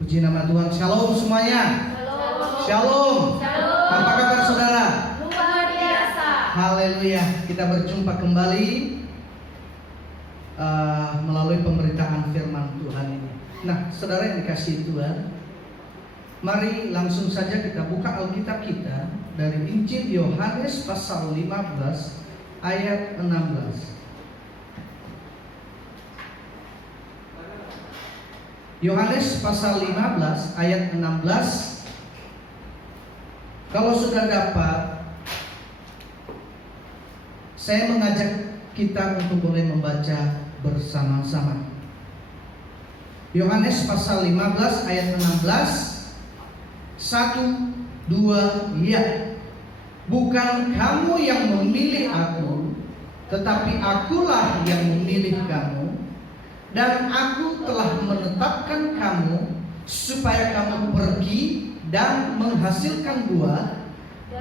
Puji nama Tuhan. Shalom semuanya. Shalom. Apa kabar saudara? Luar biasa. Haleluya. Kita berjumpa kembali melalui pemberitaan firman Tuhan ini. Nah, saudara yang dikasihi Tuhan, mari langsung saja kita buka Alkitab kita dari Injil Yohanes pasal 15 ayat 16. Yohanes pasal 15 ayat 16. Kalau sudah dapat, saya mengajak kita untuk boleh membaca bersama-sama. Yohanes pasal 15 ayat 16. 1, 2, ya. Bukan kamu yang memilih aku, tetapi akulah yang memilih kamu. Dan aku telah menetapkan kamu supaya kamu pergi dan menghasilkan buah,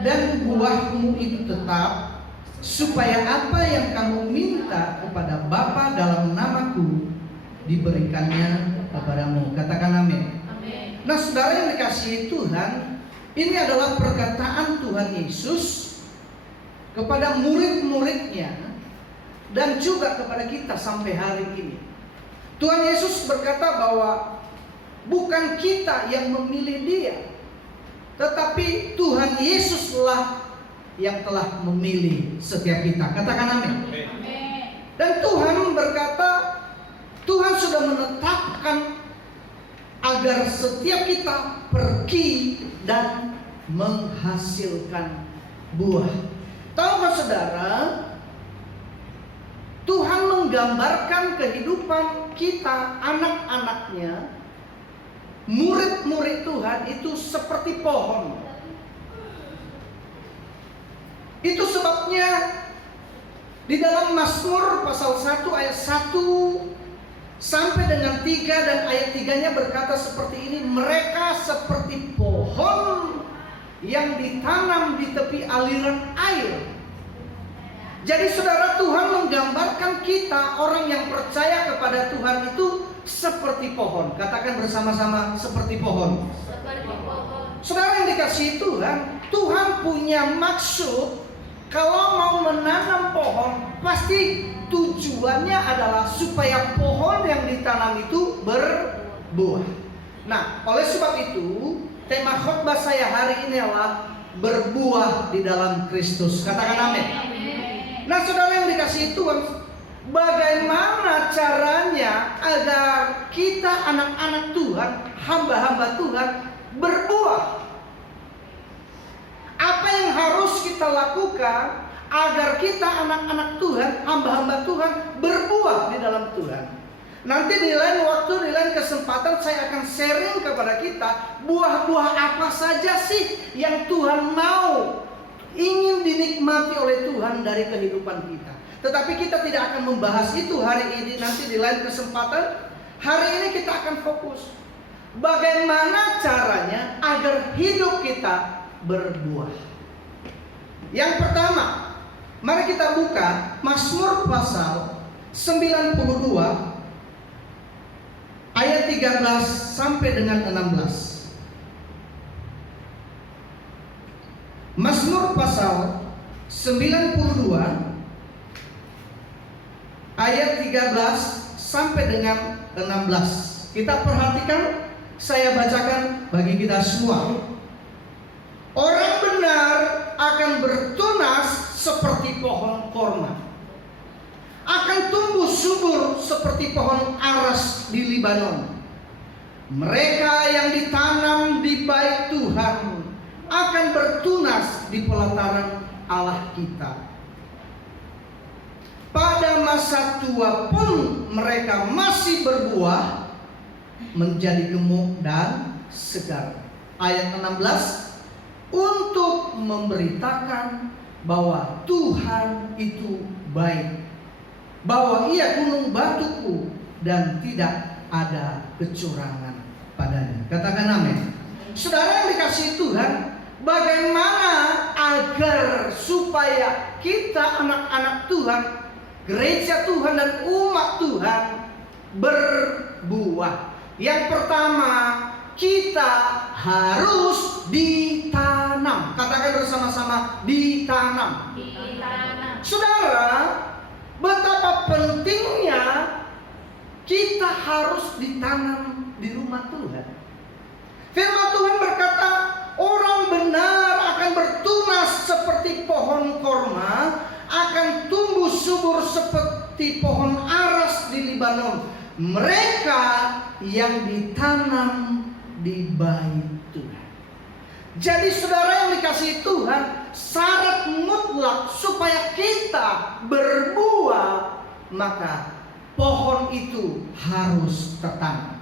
dan buahmu itu tetap, supaya apa yang kamu minta kepada Bapa dalam namaku diberikannya kepadamu. Katakan amin. Amin. Nah, saudara yang dikasihi Tuhan, ini adalah perkataan Tuhan Yesus kepada murid-muridnya dan juga kepada kita sampai hari ini. Tuhan Yesus berkata bahwa bukan kita yang memilih Dia, tetapi Tuhan Yesuslah yang telah memilih setiap kita. Katakan amin. Dan Tuhan berkata, Tuhan sudah menetapkan agar setiap kita pergi dan menghasilkan buah. Tahukah saudara, Tuhan menggambarkan kehidupan kita, anak-anaknya, murid-murid Tuhan itu seperti pohon. Itu sebabnya di dalam Mazmur pasal 1 ayat 1 sampai dengan 3 dan ayat 3-nya berkata seperti ini, mereka seperti pohon yang ditanam di tepi aliran air. Jadi saudara, Tuhan menggambarkan kita, orang yang percaya kepada Tuhan itu seperti pohon. Katakan bersama-sama, seperti pohon. Seperti pohon. Saudara yang dikasihi Tuhan, Tuhan punya maksud. Kalau mau menanam pohon, pasti tujuannya adalah supaya pohon yang ditanam itu berbuah. Nah, oleh sebab itu, tema khotbah saya hari ini adalah berbuah di dalam Kristus. Katakan amin. Nah, saudara yang dikasihi Tuhan, bagaimana caranya agar kita anak-anak Tuhan, hamba-hamba Tuhan berbuah? Apa yang harus kita lakukan agar kita anak-anak Tuhan, hamba-hamba Tuhan berbuah di dalam Tuhan? Nanti di lain waktu, di lain kesempatan saya akan sharing kepada kita buah-buah apa saja sih yang Tuhan mau, ingin dinikmati oleh Tuhan dari kehidupan kita. Tetapi kita tidak akan membahas itu hari ini, nanti di lain kesempatan. Hari ini kita akan fokus bagaimana caranya agar hidup kita berbuah. Yang pertama, mari kita buka Mazmur pasal 92 ayat 13 sampai dengan 16. Mazmur pasal 92 ayat 13 sampai dengan 16. Kita perhatikan, saya bacakan bagi kita semua. Orang benar akan bertunas seperti pohon korma, akan tumbuh subur seperti pohon aras di Libanon. Mereka yang ditanam di bait Tuhan akan bertunas di pelataran Allah kita. Pada masa tua pun mereka masih berbuah, menjadi gemuk dan segar. Ayat 16, untuk memberitakan bahwa Tuhan itu baik, bahwa Ia gunung batuku dan tidak ada kecurangan padanya. Katakan amin. Saudara yang dikasihi Tuhan, bagaimana agar supaya kita anak-anak Tuhan, gereja Tuhan dan umat Tuhan berbuah? Yang pertama, kita harus ditanam. Katakan bersama-sama, ditanam. Di tanah. Saudara, betapa pentingnya kita harus ditanam di rumah Tuhan. Firman Tuhan berkata, orang benar akan bertunas seperti pohon korma, akan tumbuh subur seperti pohon aras di Libanon. Mereka yang ditanam di bait Tuhan. Jadi saudara yang dikasihi Tuhan, syarat mutlak supaya kita berbuah, maka pohon itu harus tertanam.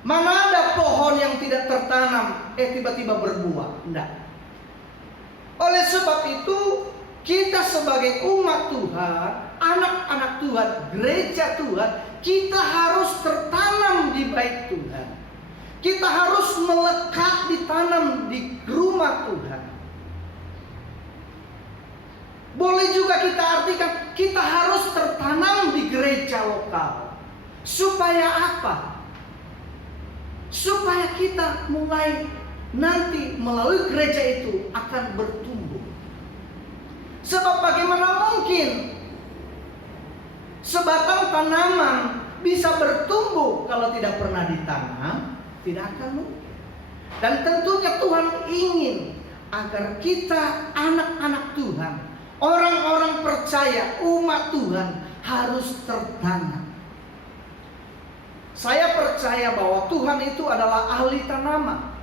Mana ada pohon yang tidak tertanam, tiba-tiba berbuah? Tidak. Oleh sebab itu, kita sebagai umat Tuhan, anak-anak Tuhan, gereja Tuhan, kita harus tertanam di bait Tuhan. Kita harus melekat ditanam di rumah Tuhan. Boleh juga kita artikan, kita harus tertanam di gereja lokal. Supaya apa? Supaya kita mulai nanti melalui gereja itu akan bertumbuh. Sebab bagaimana mungkin sebatang tanaman bisa bertumbuh kalau tidak pernah ditanam? Tidak akan mungkin. Dan tentunya Tuhan ingin agar kita anak-anak Tuhan, orang-orang percaya, umat Tuhan harus tertanam. Saya percaya bahwa Tuhan itu adalah ahli tanaman.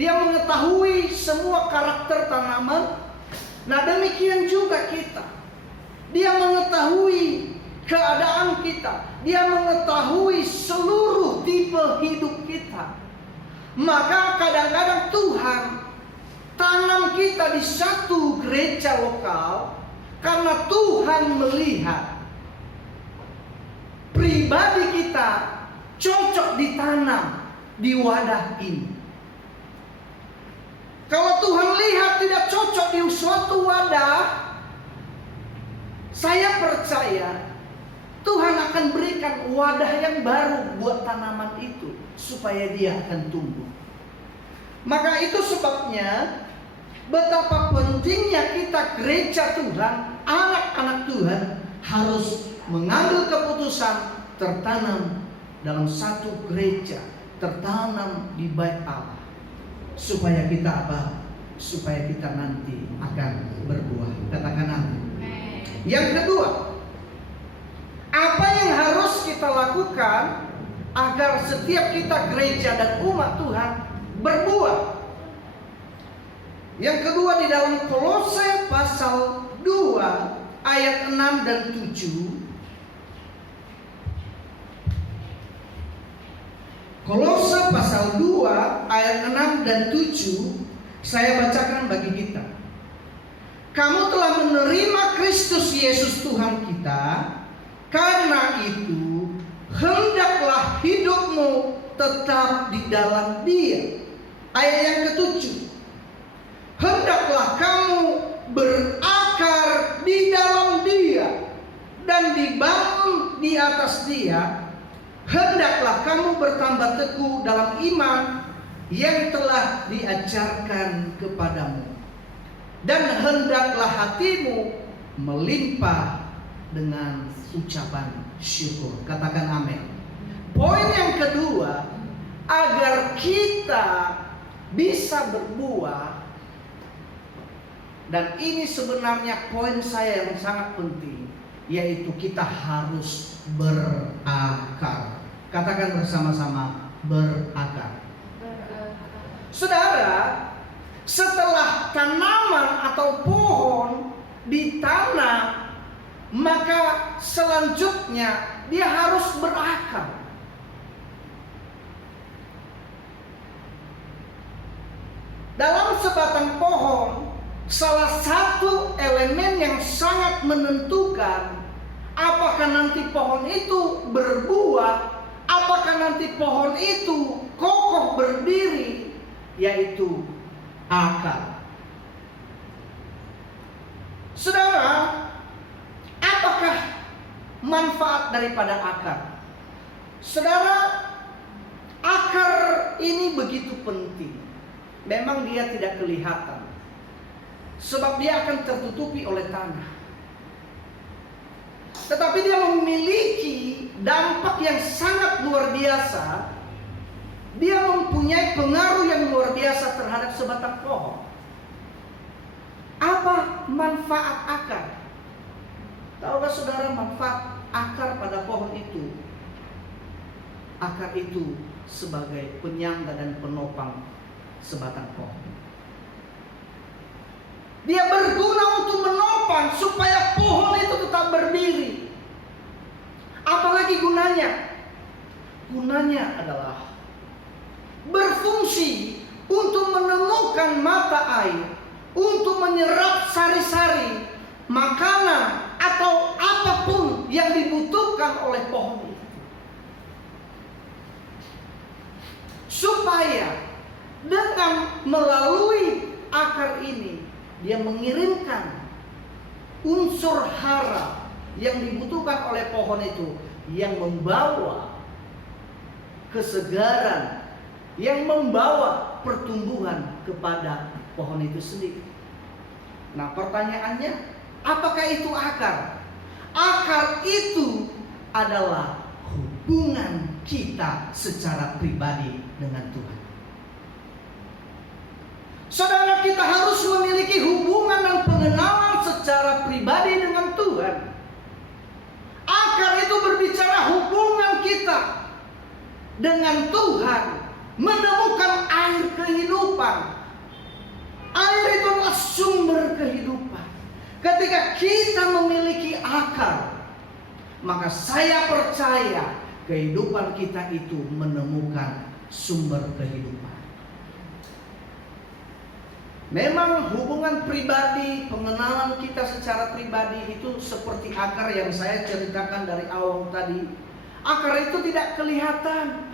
Dia mengetahui semua karakter tanaman. Nah, demikian juga kita. Dia mengetahui keadaan kita. Dia mengetahui seluruh tipe hidup kita. Maka kadang-kadang Tuhan tanam kita di satu gereja lokal karena Tuhan melihat pribadi kita cocok ditanam di wadah ini. Kalau Tuhan lihat tidak cocok di suatu wadah, saya percaya Tuhan akan berikan wadah yang baru buat tanaman itu supaya dia akan tumbuh. Maka itu sebabnya betapa pentingnya kita gereja Tuhan, anak-anak Tuhan harus mengambil keputusan tertanam dalam satu gereja, tertanam di bait Allah, supaya kita apa? Supaya kita nanti akan berbuah. Katakan amin. Yang kedua, apa yang harus kita lakukan agar setiap kita gereja dan umat Tuhan berbuah? Yang kedua di dalam Kolose pasal 2 ayat 6 dan 7. Kolose pasal 2 ayat 6 dan 7 saya bacakan bagi kita. Kamu telah menerima Kristus Yesus Tuhan kita, karena itu hendaklah hidupmu tetap di dalam Dia. Ayat yang ke-7. Hendaklah kamu berakar di dalam Dia dan dibangun di atas Dia. Hendaklah kamu bertambah teguh dalam iman yang telah diajarkan kepadamu. Dan hendaklah hatimu melimpah dengan ucapan syukur. Katakan amin. Poin yang kedua, agar kita bisa berbuah, dan ini sebenarnya poin saya yang sangat penting, yaitu kita harus berakar. Katakan bersama-sama, berakar. Saudara, setelah tanaman atau pohon ditanam, maka selanjutnya dia harus berakar. Dalam sebatang pohon, salah satu elemen yang sangat menentukan apakah nanti pohon itu berbuah, apakah nanti pohon itu kokoh berdiri, yaitu akar. Saudara, apakah manfaat daripada akar? Saudara, akar ini begitu penting. Memang dia tidak kelihatan, sebab dia akan tertutupi oleh tanah. Tetapi dia memiliki dampak yang sangat luar biasa. Dia mempunyai pengaruh yang luar biasa terhadap sebatang pohon. Apa manfaat akar? Tahukah saudara manfaat akar pada pohon itu? Akar itu sebagai penyangga dan penopang sebatang pohon. Dia berguna untuk menopang supaya pohon itu tetap berdiri. Apalagi gunanya? Gunanya adalah berfungsi untuk menemukan mata air, untuk menyerap sari-sari, makanan, atau apapun yang dibutuhkan oleh pohon itu. Supaya dengan melalui akar ini, dia mengirimkan unsur hara yang dibutuhkan oleh pohon itu, yang membawa kesegaran, yang membawa pertumbuhan kepada pohon itu sendiri. Nah, pertanyaannya, apakah itu akar? Akar itu adalah hubungan kita secara pribadi dengan Tuhan. Saudara, kita harus memiliki hubungan dan pengenalan secara pribadi dengan Tuhan. Akar itu berbicara hubungan kita dengan Tuhan, menemukan air kehidupan. Air itu adalah sumber kehidupan. Ketika kita memiliki akar, maka saya percaya kehidupan kita itu menemukan sumber kehidupan. Memang hubungan pribadi, pengenalan kita secara pribadi itu seperti akar yang saya ceritakan dari awal tadi. Akar itu tidak kelihatan.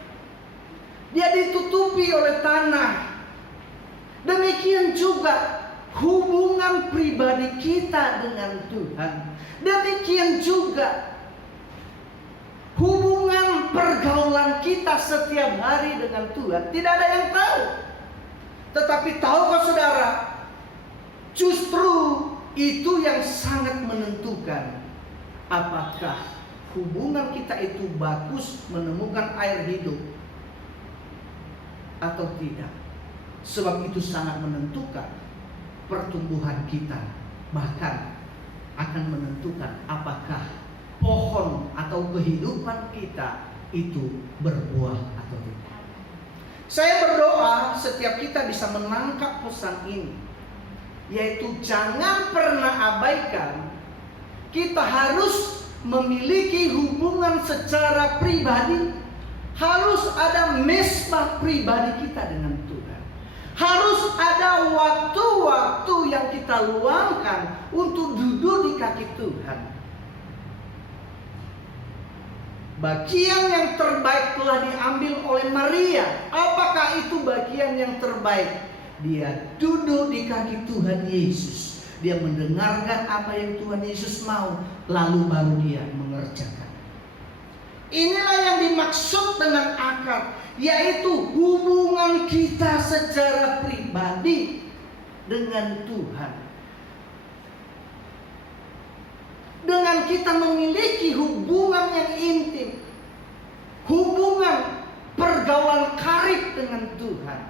Dia ditutupi oleh tanah. Demikian juga hubungan pribadi kita dengan Tuhan. Demikian juga hubungan pergaulan kita setiap hari dengan Tuhan. Tidak ada yang tahu. Tetapi tahukah saudara, justru itu yang sangat menentukan apakah hubungan kita itu bagus, menemukan air hidup atau tidak. Sebab itu sangat menentukan pertumbuhan kita, bahkan akan menentukan apakah pohon atau kehidupan kita itu berbuah atau tidak. Saya berdoa setiap kita bisa menangkap pesan ini, yaitu jangan pernah abaikan kita harus memiliki hubungan secara pribadi. Harus ada mesbah pribadi kita dengan Tuhan. Harus ada waktu-waktu yang kita luangkan untuk duduk di kaki Tuhan. Bagian yang terbaik telah diambil oleh Maria. Apakah itu bagian yang terbaik? Dia duduk di kaki Tuhan Yesus. Dia mendengarkan apa yang Tuhan Yesus mau, lalu baru dia mengerjakan. Inilah yang dimaksud dengan akar, yaitu hubungan kita secara pribadi dengan Tuhan. Dengan kita memiliki hubungan yang intim, hubungan pergaulan karib dengan Tuhan,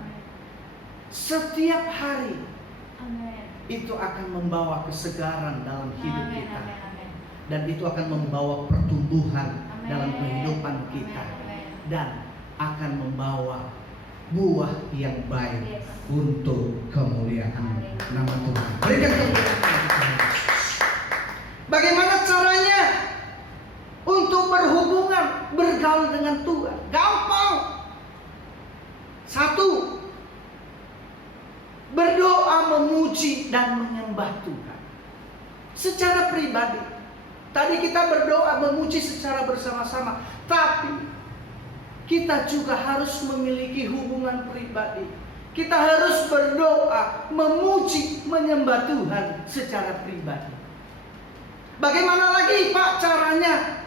setiap hari itu akan membawa kesegaran dalam hidup kita. Dan itu akan membawa pertumbuhan dalam kehidupan kita. Dan akan membawa buah yang baik untuk kemuliaan nama Tuhan. Berikan kemuliaan Tuhan. Bagaimana caranya untuk berhubungan, bergaul dengan Tuhan? Gampang. Satu, berdoa, memuji dan menyembah Tuhan secara pribadi. Tadi kita berdoa, memuji secara bersama-sama, tapi kita juga harus memiliki hubungan pribadi. Kita harus berdoa, memuji, menyembah Tuhan secara pribadi. Bagaimana lagi Pak caranya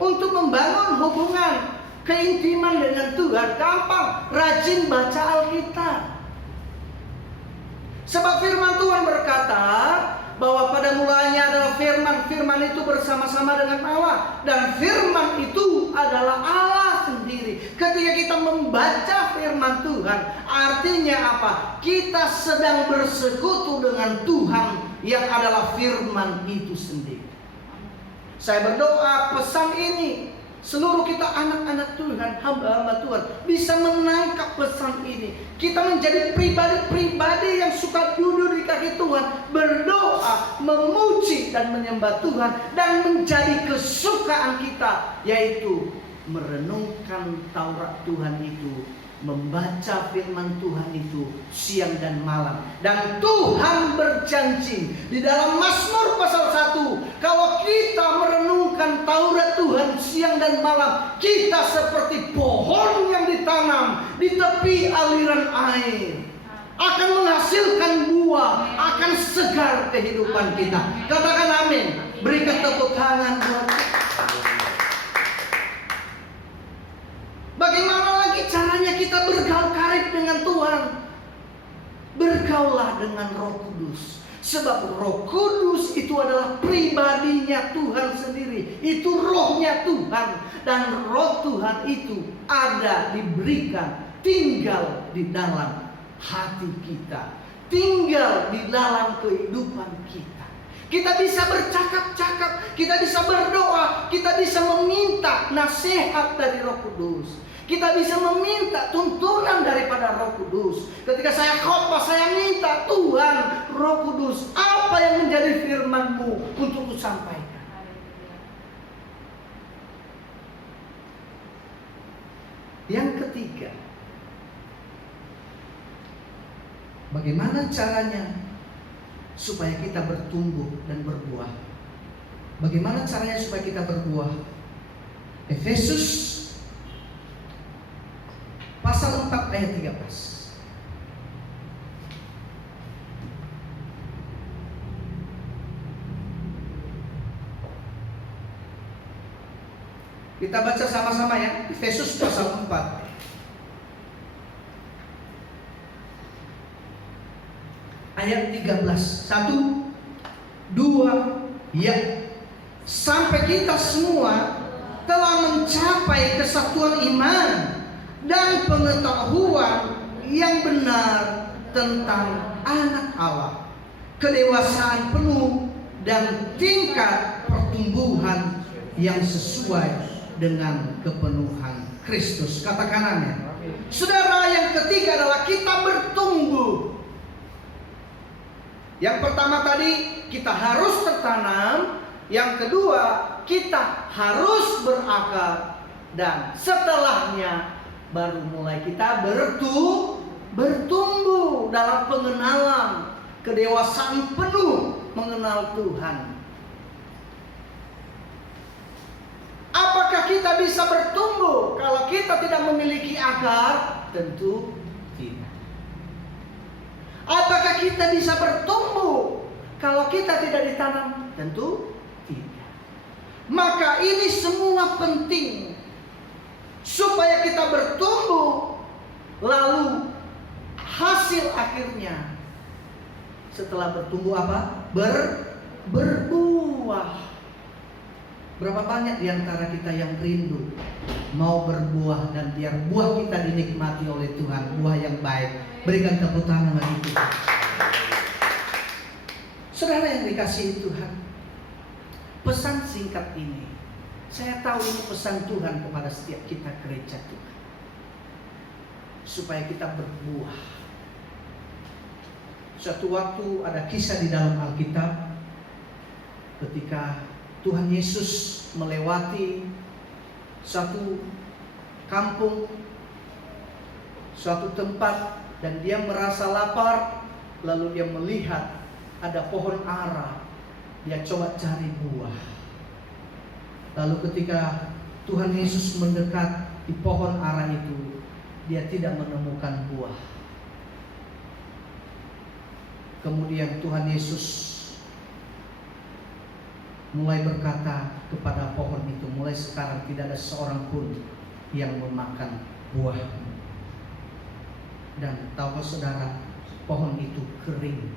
untuk membangun hubungan keintiman dengan Tuhan, gampang, rajin baca Alkitab. Sebab firman Tuhan berkata bahwa pada mulanya adalah firman, firman itu bersama-sama dengan Allah, dan firman itu adalah Allah sendiri. Ketika kita membaca firman Tuhan, artinya apa? Kita sedang bersekutu dengan Tuhan yang adalah firman itu sendiri. Saya berdoa pesan ini seluruh kita anak-anak Tuhan, hamba-hamba Tuhan bisa menangkap pesan ini. Kita menjadi pribadi-pribadi yang suka duduk di kaki Tuhan, berdoa, memuji dan menyembah Tuhan, dan menjadi kesukaan kita yaitu merenungkan Taurat Tuhan itu, membaca firman Tuhan itu siang dan malam. Dan Tuhan berjanji di dalam Mazmur pasal 1, kalau kita merenungkan Taurat Tuhan siang dan malam, kita seperti pohon yang ditanam di tepi aliran air, akan menghasilkan buah, akan segar kehidupan kita. Katakan amin. Berikan tepuk tangan buat kita. Bagaimana lagi caranya kita bergaul karib dengan Tuhan? Bergaulah dengan Roh Kudus. Sebab Roh Kudus itu adalah pribadinya Tuhan sendiri. Itu rohnya Tuhan. Dan roh Tuhan itu ada, diberikan, tinggal di dalam hati kita, tinggal di dalam kehidupan kita. Kita bisa bercakap-cakap, kita bisa berdoa, kita bisa meminta nasihat dari Roh Kudus. Kita bisa meminta tuntunan daripada Roh Kudus. Ketika saya khotbah, saya minta, Tuhan, Roh Kudus, apa yang menjadi firman-Mu untuk kusampaikan? Yang ketiga, bagaimana caranya supaya kita bertumbuh dan berbuah? Bagaimana caranya supaya kita berbuah? Efesus pasal 4 ayat 13. Kita baca sama-sama ya. Efesus pasal 4 ayat 13. 1, 2, ya. Sampai kita semua telah mencapai kesatuan iman dan pengetahuan yang benar tentang anak Allah, kedewasaan penuh dan tingkat pertumbuhan yang sesuai dengan kepenuhan Kristus. Katakan amin. Saudara, yang ketiga adalah kita bertumbuh. Yang pertama tadi, kita harus tertanam. Yang kedua, kita harus berakar. Dan setelahnya baru mulai kita bertumbuh dalam pengenalan, kedewasaan penuh mengenal Tuhan. Apakah kita bisa bertumbuh kalau kita tidak memiliki akar? Tentu tidak. Apakah kita bisa bertumbuh kalau kita tidak ditanam? Tentu tidak. Maka ini semua penting supaya kita bertumbuh, lalu hasil akhirnya setelah bertumbuh apa? Berbuah. Berapa banyak di antara kita yang rindu mau berbuah dan biar buah kita dinikmati oleh Tuhan, buah yang baik. Berikan tepuk tangan bagi kita. Saudara yang dikasihi Tuhan, pesan singkat ini, saya tahu ini pesan Tuhan kepada setiap kita gereja Tuhan, supaya kita berbuah. Suatu waktu ada kisah di dalam Alkitab ketika Tuhan Yesus melewati suatu kampung, suatu tempat, dan dia merasa lapar. Lalu dia melihat ada pohon ara, dia coba cari buah. Lalu ketika Tuhan Yesus mendekat di pohon ara itu, dia tidak menemukan buah. Kemudian Tuhan Yesus mulai berkata kepada pohon itu, mulai sekarang tidak ada seorang pun yang memakan buahmu. Dan tahukah saudara, pohon itu kering,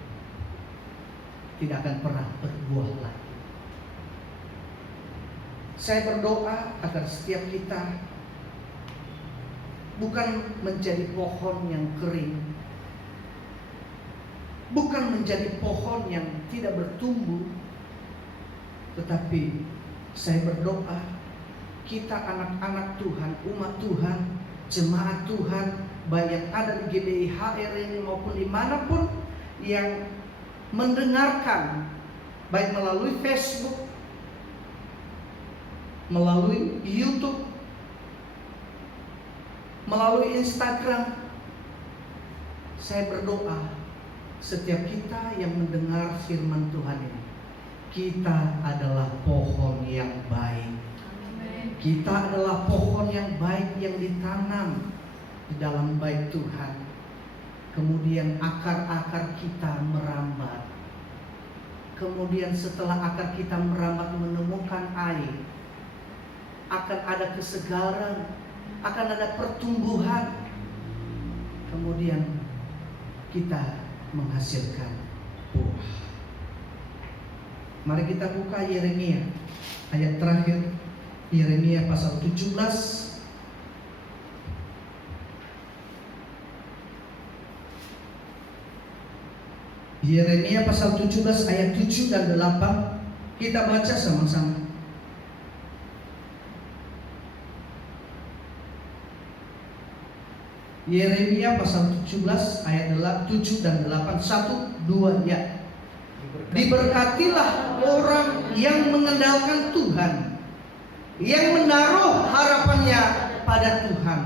tidak akan pernah berbuah lagi. Saya berdoa agar setiap kita bukan menjadi pohon yang kering, bukan menjadi pohon yang tidak bertumbuh, tetapi saya berdoa kita anak-anak Tuhan, umat Tuhan, jemaat Tuhan, baik yang ada di GBI HR ini maupun dimanapun yang mendengarkan, baik melalui Facebook, melalui YouTube, melalui Instagram. Saya berdoa setiap kita yang mendengar firman Tuhan ini, kita adalah pohon yang baik. Kita adalah pohon yang baik yang ditanam di dalam bait Tuhan. Kemudian akar-akar kita merambat. Kemudian setelah akar kita merambat menemukan air, akan ada kesegaran, akan ada pertumbuhan. Kemudian kita menghasilkan buah. Mari kita buka Yeremia ayat terakhir, Yeremia pasal 17. Yeremia pasal 17 ayat 7 dan 8. Kita baca sama-sama. Yeremia pasal 17 ayat 7 dan 8. 1, 2 ya. Diberkatilah orang yang mengandalkan Tuhan, yang menaruh harapannya pada Tuhan.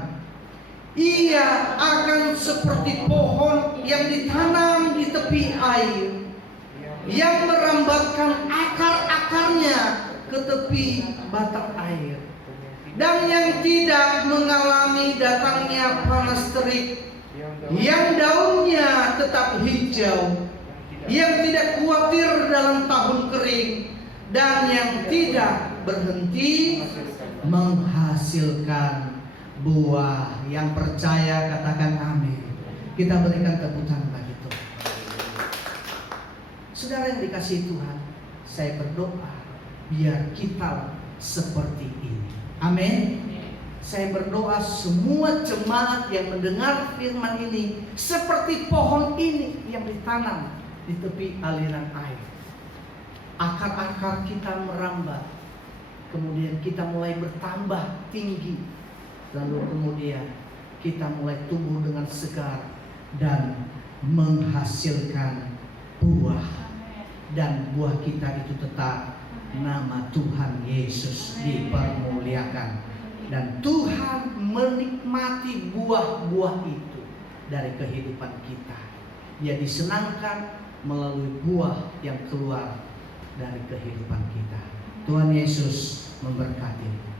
Ia akan seperti pohon yang ditanam di tepi air, yang merambatkan akar-akarnya ke tepi batang air, dan yang tidak mengalami datangnya panas terik, yang daunnya tetap hijau, yang tidak khawatir dalam tahun kering, dan yang tidak berhenti menghasilkan buah. Yang percaya katakan amin. Kita berikan tepuk tangan bagi Tuhan. Saudara yang dikasihi Tuhan, saya berdoa biar kita seperti ini. Amin. Saya berdoa semua jemaat yang mendengar firman ini seperti pohon ini yang ditanam di tepi aliran air. Akar-akar kita merambat, kemudian kita mulai bertambah tinggi, lalu kemudian kita mulai tumbuh dengan segar dan menghasilkan buah. Dan buah kita itu tetap nama Tuhan Yesus dipermuliakan. Dan Tuhan menikmati buah-buah itu dari kehidupan kita. Dia disenangkan melalui buah yang keluar dari kehidupan kita. Tuhan Yesus memberkati.